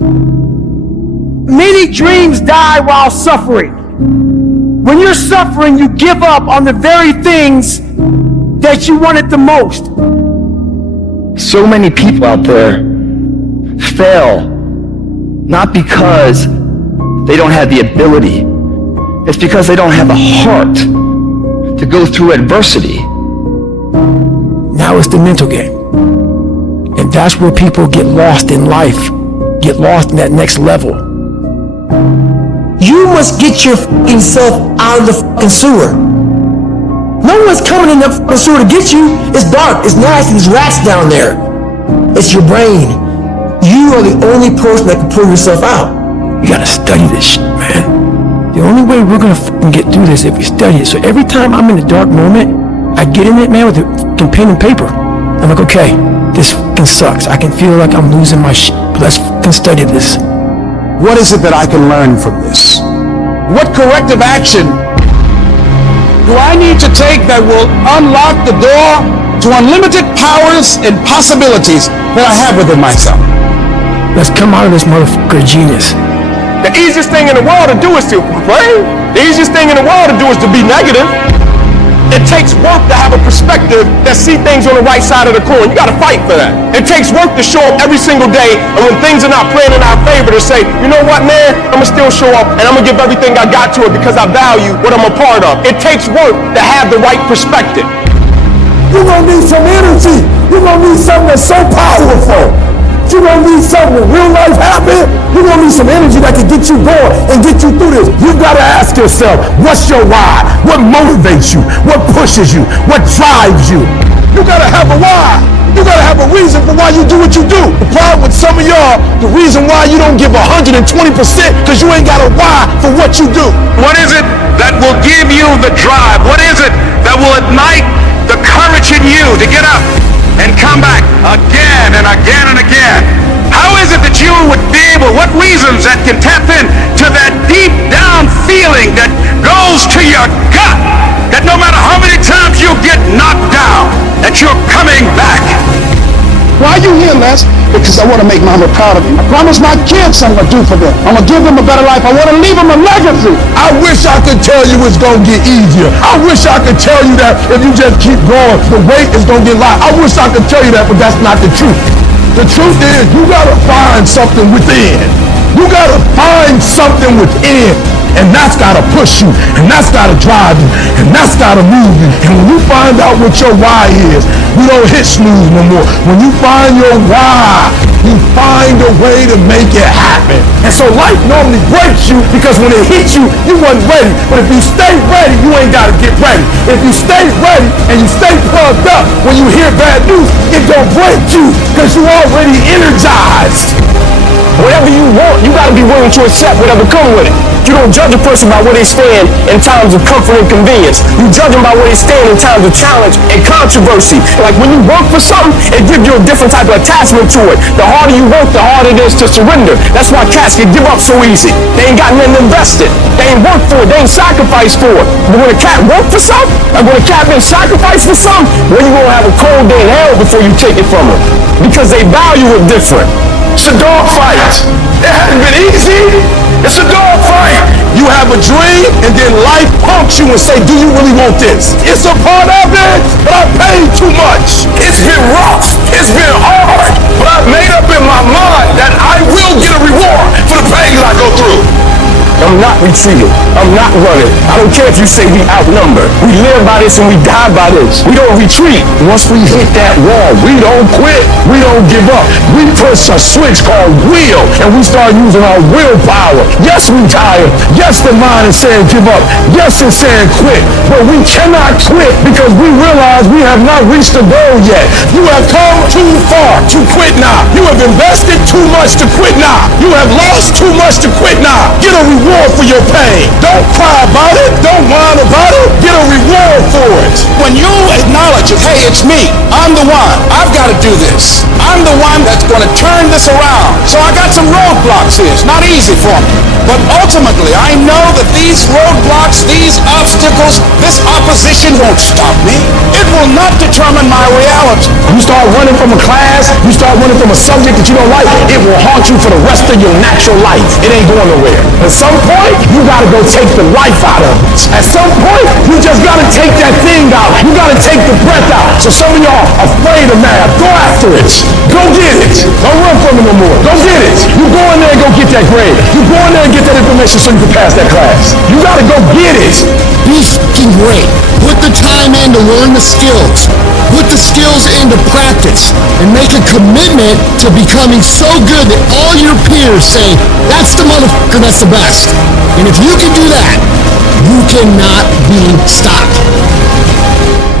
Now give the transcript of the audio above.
Many dreams die while suffering. When you're suffering, you give up on the very things that you wanted the most. So many people out there fail not because they don't have the ability. It's because they don't have a heart to go through adversity. Now it's the mental game. And that's where people get lost in life, get lost in that next level. You must get your fucking self out of the fucking sewer. No one's coming in the fucking sewer to get you. It's dark, it's nasty, there's rats down there. It's your brain. You are the only person that can pull yourself out. You gotta study this shit, man. The only way we're gonna fucking get through this is if we study it. So every time I'm in a dark moment, I get in it, man, with a fucking pen and paper. I'm like, okay, this fucking sucks. I can feel like I'm losing my shit, but let's fucking study this. What is it that I can learn from this? What corrective action do I need to take that will unlock the door to unlimited powers and possibilities that I have within myself? Let's come out of this motherfucker genius. The easiest thing in the world to do is to complain. The easiest thing in the world to do is to be negative. It takes work to have a perspective that see things on the right side of the coin. You gotta fight for that. It takes work to show up every single day, and when things are not playing in our favor, to say, you know what, man, I'ma still show up, and I'ma give everything I got to it because I value what I'm a part of. It takes work to have the right perspective. You're gonna need some energy. You're gonna need something that's so powerful. You're gonna need something when real life happens. You're gonna need some energy that can get you going and get you through this. You gotta ask yourself, what's your why? What motivates you? What pushes you? What drives you? You gotta have a why. You gotta have a reason for why you do what you do. The problem with some of y'all, the reason why you don't give 120% because you ain't got a why for what you do. What is it that will give you the drive? What is it that will ignite the courage in you to get up and come back again and again and again? How is it that you would be able, what reasons that can tap in to that deep down feeling that goes to your gut, that no matter how many times you get knocked down, that you're coming back? Why are you here, Les? Because I want to make Mama proud of you. I promise my kids I'm going to do for them. I'm going to give them a better life. I want to leave them a legacy. I wish I could tell you it's gonna get easier. I wish I could tell you that if you just keep going, the weight is gonna get light. I wish I could tell you that, but that's not the truth. The truth is, you gotta find something within. You gotta find something within. And that's gotta push you, and that's gotta drive you, and that's gotta move you. And when you find out what your why is, you don't hit snooze no more. When you find your why, you find a way to make it happen. And so life normally breaks you because when it hits you, you wasn't ready. But if you stay ready, you ain't gotta get ready. If you stay ready and you stay plugged up, when you hear bad news, it don't break you because you already energized. Whatever you want, you gotta be willing to accept whatever comes with it. You don't judge a person by where they stand in times of comfort and convenience. You judge them by where they stand in times of challenge and controversy. Like when you work for something, it gives you a different type of attachment to it. The harder you work, the harder it is to surrender. That's why cats can give up so easy. They ain't got nothing invested. They ain't worked for it. They ain't sacrificed for it. But when a cat worked for something, like when a cat been sacrificed for something, well, you're gonna have a cold day in hell before you take it from them. Because they value it different. It's a dog fight. It hasn't been easy. It's a dog fight. You have a dream, and then life punks you and say, do you really want this? It's a part of it, but I paid too much. It's been rough. It's been hard. But I've made up in my mind that I will get a reward for the pain that I go through. I'm not retreating. I'm not running. I don't care if you say we outnumber. We live by this and we die by this. We don't retreat. Once we hit that wall, we don't quit. We don't give up. We push a switch called will, and we start using our willpower. Yes, we tired. Yes, the mind is saying give up. Yes, it's saying quit. But we cannot quit because we realize we have not reached the goal yet. You have come too far to quit now. You have invested too much to quit now. You have lost too much to quit now. Get a reward for your pain. Don't cry about it. Don't whine about it. Get a reward for it. When you acknowledge it, hey, it's me. I'm the one. I've got to do this. I'm the one that's going to turn this around. So I got some roadblocks. roadblocks here. It's not easy for me. But ultimately, I know that these roadblocks, these obstacles, this opposition won't stop me. It will not determine my reality. You start running from a class, you start running from a subject that you don't like, it will haunt you for the rest of your natural life. It ain't going nowhere. At some point, you gotta go take the life out of it. At some point, you just gotta take that thing out. You gotta take the breath out. So some of y'all afraid of math. Go after it. Go get it. Don't run from it no more. Go get it. You go in there and go get that grade. You go in there and get that information so you can pass that class. You gotta go get it. Be f***ing great. Put the time in to learn the skills. Put the skills into practice and make a commitment to becoming so good that all your peers say, that's the motherfucker that's the best. And if you can do that, you cannot be stopped.